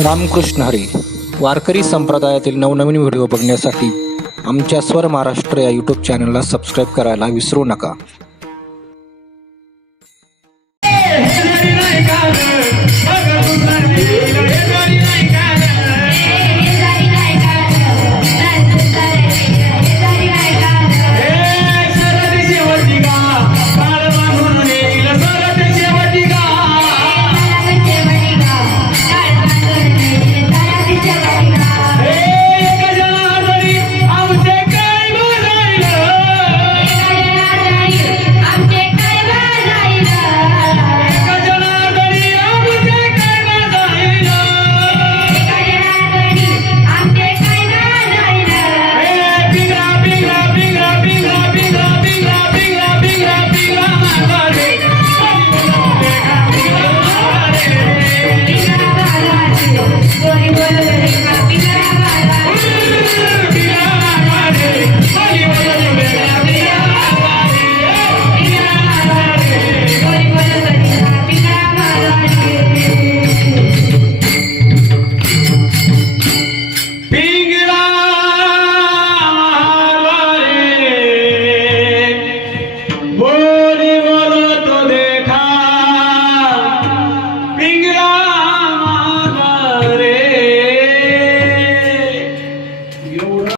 रामकृष्ण हरी वारकरी संप्रदायातील नवनवीन व्हिडिओ बघण्यासाठी आमच्या स्वर महाराष्ट्र या यूट्यूब चॅनलला सबस्क्राईब करायला विसरू नका.